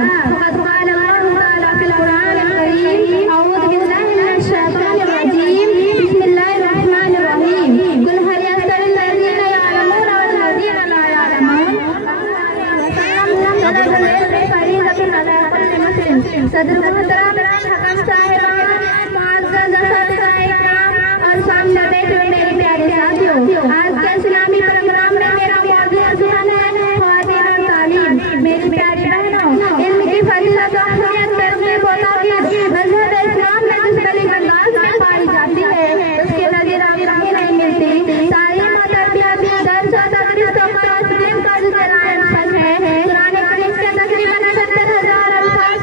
फक़द क़ाल अल्लाहु तआला फ़िल क़ुरआनिल करीम अऊज़ु बिल्लाहि मिनश शैतानिर रजीम बिस्मिल्लाहिर रहमानिर रहीम कुल हल यस्तविल लज़ीना यअलमून वल लज़ीना ला यअलमून सदर मोहतरम हकम साहिबान मुअज़्ज़ज़ साहिबान और सामने बैठे हुए मेरे प्यारे साथियों, आज के इस्लामी प्रोग्राम में मेरा मौज़ू है ख़वातीन और तालीम। मेरी प्यारी बहनों, इल्म की फजीलत और अहमियत तरगीब और ताकीद मज़हब इस्लाम में जिस गली अंदाज में पाई जाती है उसके नज़ीर आगे नहीं मिलती। तालीम और तरबियत दर्स और तदरीस और तालीम का जो लायक सच है। कुरान करीम के तकरीबन 70,000 अल्फाज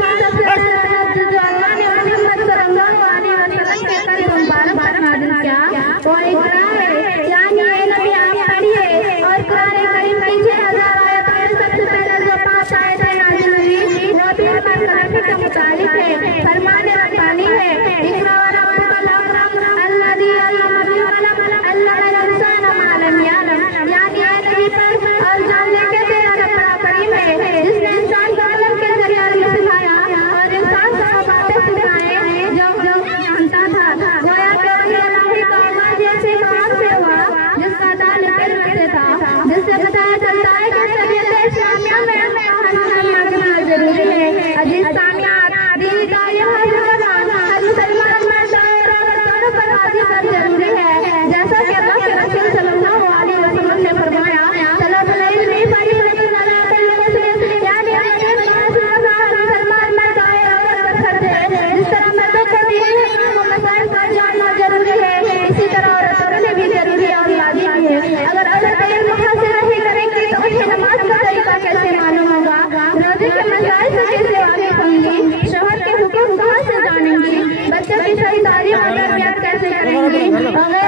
जो अल्लाह ने मोहम्मद सल्लल्लाहु अलैहि वसल्लम के करीब मुबारक पर नाज़िल किया वो इकरार है, यानी ये नबी आप पढ़िए। और कुरान करीम की 6,000 आयतों में सबसे पहले जो 5 आयतें नाज़िल हुई वो भी मसलक के मुताबिक है। फरमाने रब्बानी है इक़रा व रब्बुकल अकरम अल्लज़ी अल्लम बिल कलम अल्लमल इंसान मा लम यअलम, यानी ये नबी पर और जानने के तेरा बड़ा करीम है जिसने इंसान को कलम के जरिए इल्म सिखाया और इंसान को बातें सिखाए जो जानता था। गोया कि वही इलाही का आगाज़ ऐसे काम से हुआ जिसका ताल्लुक इल्म से था, जिससे बताया चलता है कि शरीयत इस्लामिया में मांगना जरूरी है। अजीज सामियात, दीन का यह हर मुसलमान मर्द और औरत दोनों पर वाजिब जरूरी है। जैसा कि अल्लाह के रसूल सल्लल्लाहु अलैहि वसल्लम ने फरमाया, तलबुल इल्मी फरीज़तुन अला कुल्लि मुस्लिम, यानी मुसलमान मर्द और औरत पर फर्ज है। जिस तरह मर्दों को दीन को मसाइल का जानना जरूरी है, इसी तरह औरतों के लिए भी जरूरी और लाजिमी है। अगर औरत इल्म हासिल नहीं करेंगी तो उन्हें नमाज का तरीका कैसे मालूम होगा, रोज़े के मसाइल से कैसे वाकिफ होंगी, शौहर के हुक्म कहाँ से जानेंगी, बच्चों की सही तालीम और तरबियत कैसे करेंगी वगैरह